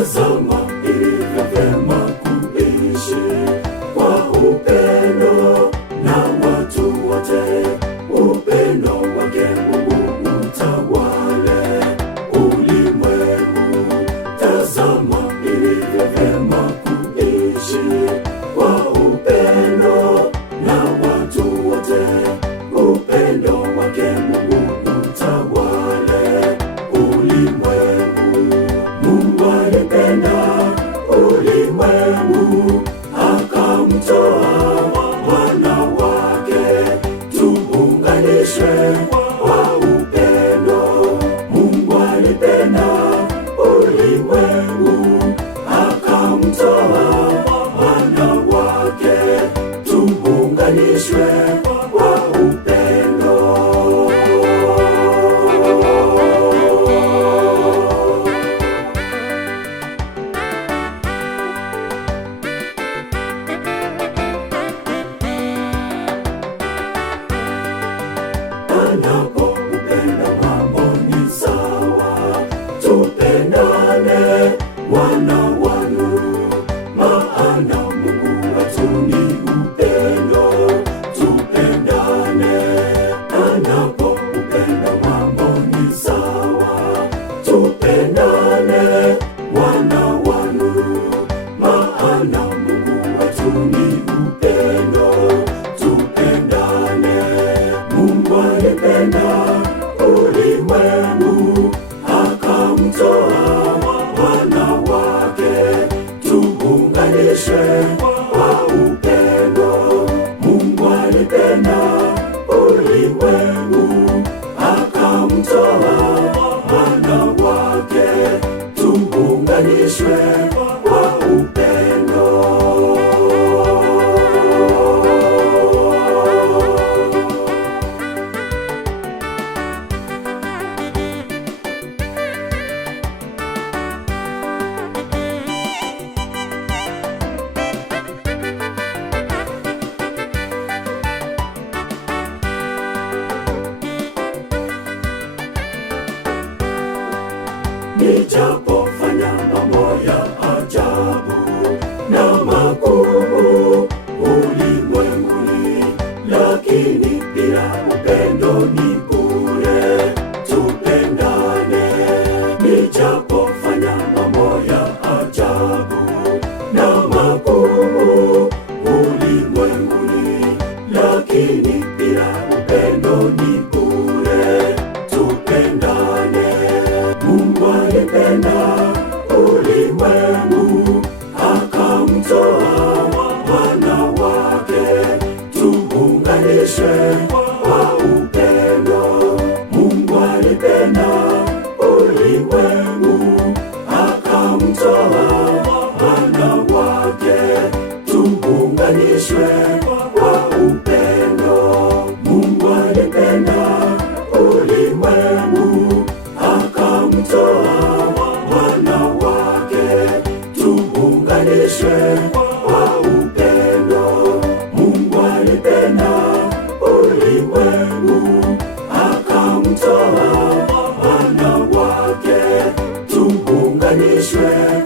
Tazama ilivyo vyema kuishi kwa upendo na watu wote, upendo wake Mungu utawale ulimwengu. Tazama ilivyo vyema kuishi kwa upendo na watu wote, upendo wake Mungu utawale ulimwengu. Mungu alipenda ulimwengu akamtoa mwana wake, tuunganishwe kwa upendo. Mungu alipenda ulimwengu akamtoa mwana wake, tuunganishwe kwa upendo. Anapo upendo mambo ni sawa, tupendane wana wa nuru, maana Mungu wetu ni upendo, tupendane. Anapo upendo mambo ni sawa, tupendane wana wa nuru, maana Mungu wetu ni upendo, tupendane. Mungu alipenda ulimwengu akamtoa mwana wake, tuunganishwe kwa upendo. Mungu alipenda ulimwengu akamtoa mwana wake, tuunganishwe kwa upendo. Nijapofanya mambo ya ajabu na makuu ulimwenguni, lakini bila upendo ni bure, tupendane. Nijapofanya mambo ya ajabu na makuu ulimwenguni, lakini bila upendo ni bure, tupendane. Mungu alipenda ulimwengu akamtoa mwana wake, tuunganishwe kwa upendo. Mungu alipenda ulimwengu akamtoa mwana wake, tuunganishwe kwa upendo. Mungu alipenda ulimwengu akamtoa mwana wake, tuunganishwe kwa upendo. Mungu alipenda ulimwengu akamtoa mwana wake, tuunganishwe